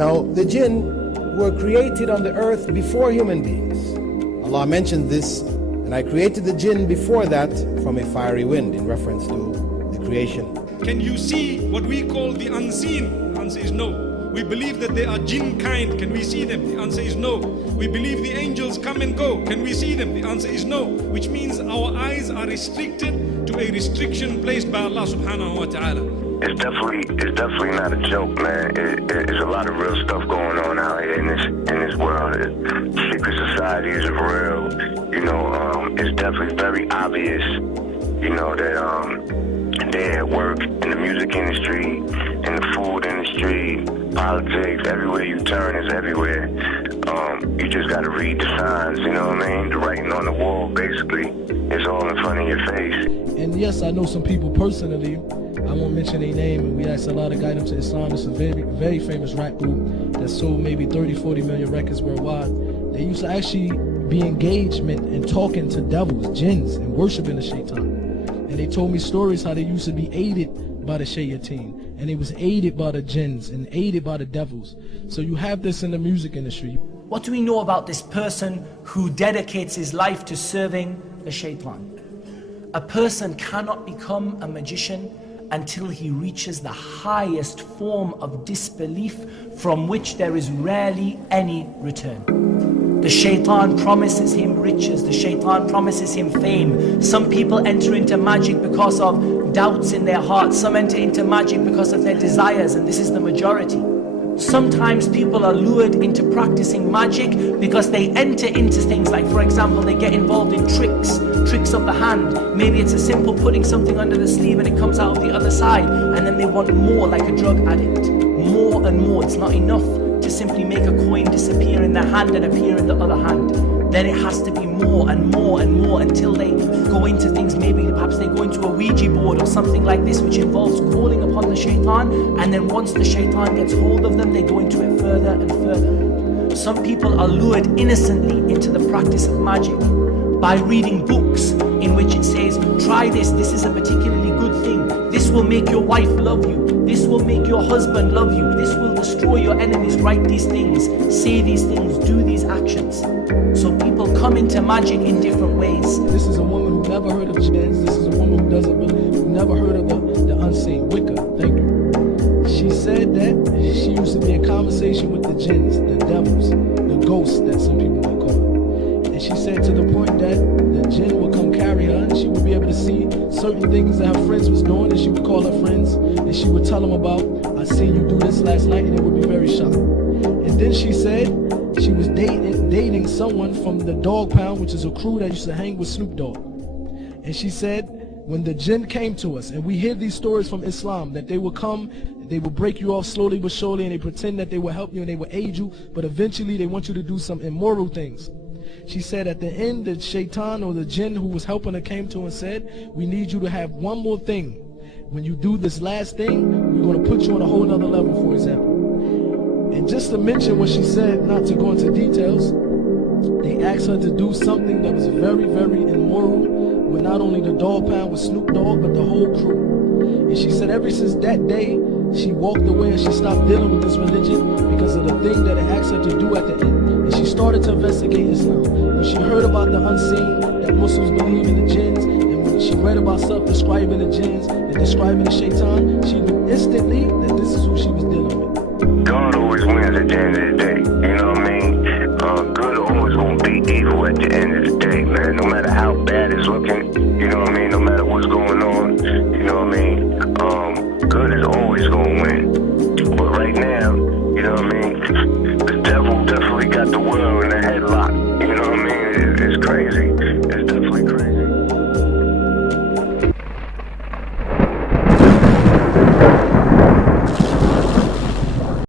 Now, the jinn were created on the earth before human beings. Allah mentioned this, and I created the jinn before that from a fiery wind, in reference to the creation. Can you see what we call the unseen? The answer is no. We believe that they are jinn kind. Can we see them? The answer is no. We believe the angels come and go. Can we see them? The answer is no. Which means our eyes are restricted to a restriction placed by Allah subhanahu wa ta'ala. It's definitely not a joke, man. It's a lot of real stuff going on out here in this world. Secret societies are real. It's definitely very obvious, that they're at work in the music industry, in the food industry, politics. Everywhere you turn is everywhere. You just got to read the signs, you know what I mean? The writing on the wall, basically. It's all in front of your face. And yes, I know some people personally. I won't mention their name, and we asked a lot of guidance to Islam. It's a very, very famous rap group that sold maybe 30, 40 million records worldwide. They used to actually be engagement and talking to devils, jinns, and worshiping the shaitan. And they told me stories how they used to be aided by the shayateen, and they was aided by the jinns and aided by the devils. So you have this in the music industry. What do we know about this person who dedicates his life to serving the shaitan? A person cannot become a magician until he reaches the highest form of disbelief from which there is rarely any return. The shaitan promises him riches, the shaitan promises him fame. Some people enter into magic because of doubts in their hearts. Some enter into magic because of their desires, and this is the majority. Sometimes people are lured into practicing magic because they enter into things like, for example, they get involved in tricks of the hand. Maybe it's a simple putting something under the sleeve and it comes out of the other side, and then they want more, like a drug addict. More and more. It's not enough to simply make a coin disappear in the hand and appear in the other hand. Then it has to be more and more and more until they go into things, maybe perhaps they go into a Ouija board or something like this, which involves calling upon the shaitan, and then once the shaitan gets hold of them, they go into it further and further. Some people are lured innocently into the practice of magic by reading books in which it says, try this is a particularly good thing, this will make your wife love you, this will make your husband love you, this will destroy your enemies, write these things, say these things, do these actions. So people come into magic in different ways. This is a woman who never heard of jinns. This is a woman who doesn't believe, who never heard of the unseen, Wicca. Thank you. She said that she used to be in conversation with the jinns, the devils, the ghosts that some people might call it. And she said to the point that the jinn would come carry her, and she would be able to see certain things that her friends was doing, and she would call her friends, and she would tell them about, I seen you do this last night, and it would be very shocked. And then she said she was dating someone from the Dog Pound, which is a crew that used to hang with Snoop Dogg. And she said, when the jinn came to us, and we hear these stories from Islam, that they will come, they will break you off slowly but surely, and they pretend that they will help you and they will aid you, but eventually they want you to do some immoral things. She said at the end, the shaitan or the jinn who was helping her came to her and said, we need you to have one more thing. When you do this last thing, we're going to put you on a whole other level, for example. And just to mention what she said, not to go into details, they asked her to do something that was very, very immoral with not only the Dog Pound, with Snoop Dogg, but the whole crew. And she said ever since that day, she walked away and she stopped dealing with this religion because of the thing that it asked her to do at the end. And she started to investigate Islam. When she heard about the unseen, that Muslims believe in the jinns, and when she read about self-describing the jinns and describing the shaitan, she knew instantly that this is who she was dealing with. God always wins at the end of the day, you know what I mean? Good always gonna beat evil at the end of the day, man. No matter how bad it's looking, you know what I mean? No matter what's going on, you know what I mean? Good is always gonna win. But right now, you know what I mean? The devil definitely got the world in